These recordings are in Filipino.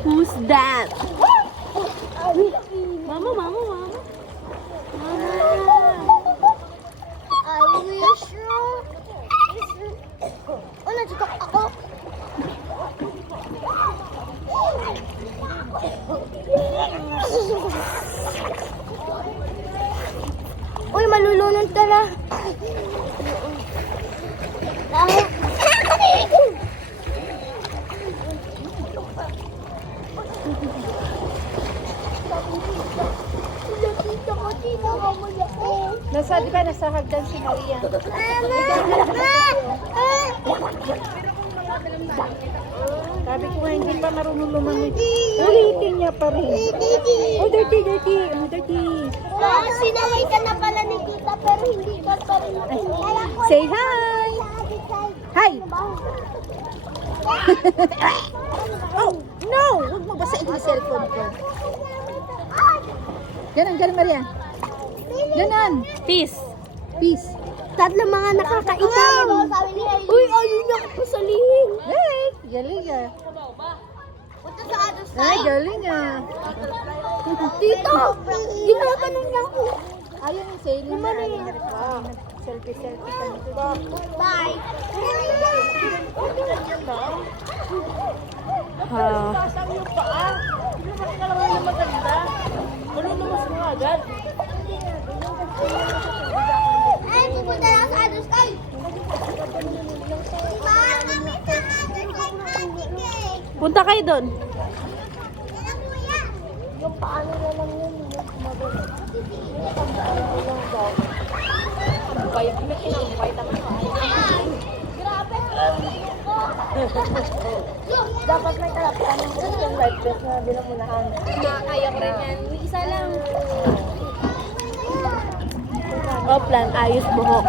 Who's that? Mama, mama, mama. I wish you. Oh, natutok ako. Uy, malulunod ka na. Nasa, di ba, nasa hagdan si Maria. Sabi ko nga, hindi pa marunong lumangoy. Ulitin niya pa rin. Oh, dirty, dirty. Oh, dirty. Sinalay ka na pala ni Tita pero hindi ka pa rin. Say hi! Hi! Oh, no! Huwag mo basahin yung cellphone ko. Ganon, ganon, Maria. Ganon. Peace. Peace. Tatlo mga nakakaitam. Uy, ayun niya ako pasalihin. Hey, galing ah. Punta sa other Ay, side. galing ah. Tito, ginaganon niya ako. Ayun yung sailing na. Ayun na rin pa. Selfie, selfie kami. Bye. Ay, pupunta na sa other side. Kami sa other side, Ate Kay. Punta kayo doon. Yan mo yan. Yung paano na lang yun. Dapat may kalapatan ng yung life vest na binamunahan. Kaya ko rin yan. Isa lang. Oplan, ayos buhok.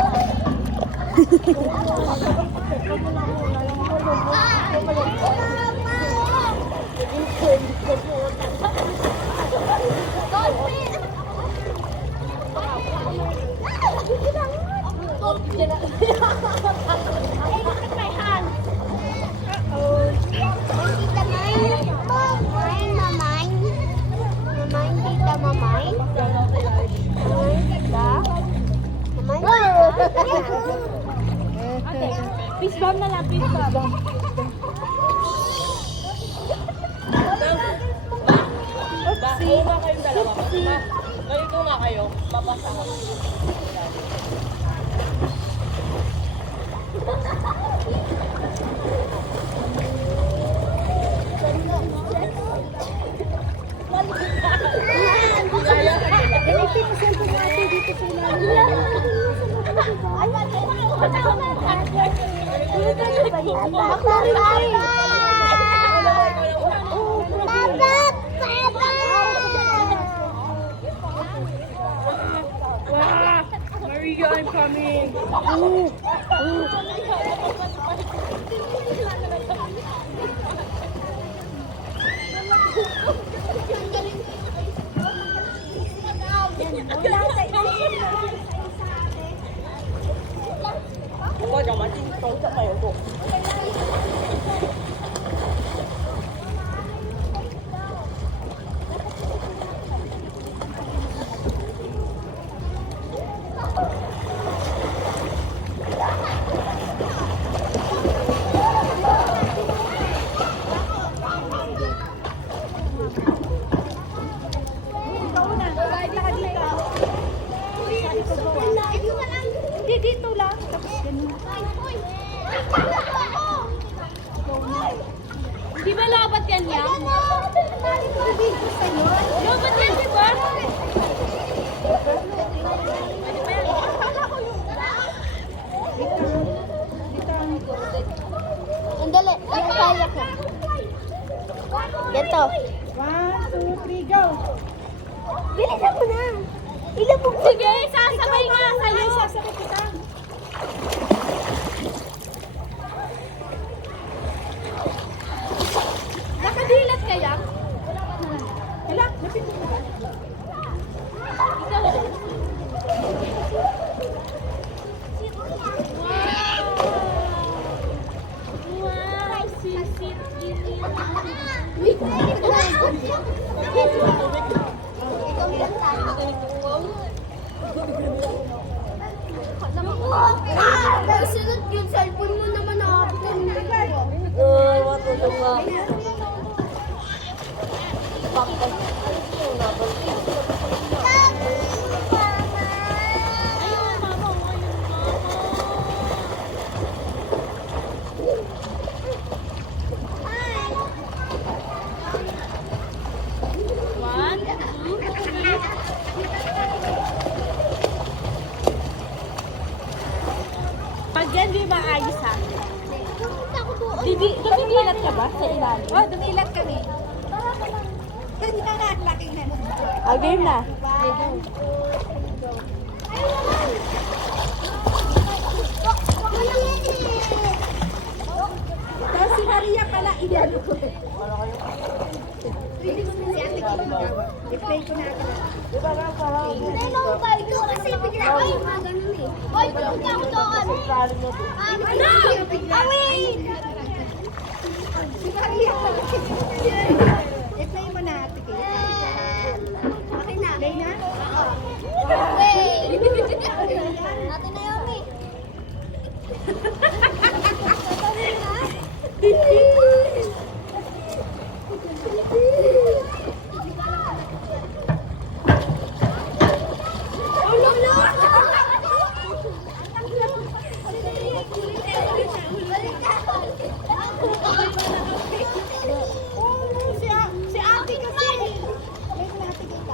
Peace bomb na lang, peace bomb. Oopsie. Ba kayong dalawa? Ganito nga kayo. Babasa ko. Gamitin mo cellphone natin dito sa ilalim. Maria, I'm coming. Qua cho bạn tôi rất là thuộc. Hindi, dito lang. Tapos ganun. Di ba lobat yan yan? Lobat yan, di ba? Sandali, yung kaya ko. Ganito. 1, 2, 3, go! Bilisan mo na. Ilabog mo. Sige, sasabay nga kayo. Sasakit kita. Nakadilat kaya? Wala, lapit mo ba? Ikaw din. Wow, sisit ini. Sunod yung cellphone mo naman nakapon. Matulog ka. One, two, three. Pag yan, di ba ayos ha? Pumunta ako doon. Dumilat ka ba sa ilalim? Oh, dumilat kami. Laki na. Oh, game na. Tapos si Maria pala, iyan ko. I-play ko na ako. Ito kasi bigla ko yung mga ganun eh. Hoy, pumunta ako doon. Awin! Si Maria pala. I-play mo na, ate Kate. Okay na. Play na? Wait! Ate Naomi. Si ate kasi. Play mo na, ate Kate.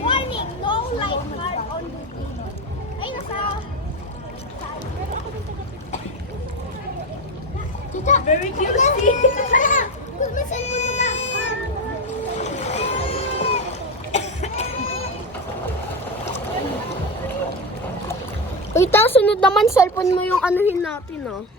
Warning, no lifeguard on duty. Ay, nasa... Tita! Very cute. May cellphone ko na. Uy, ta, sunod naman cellphone mo yung anuhin natin, oh.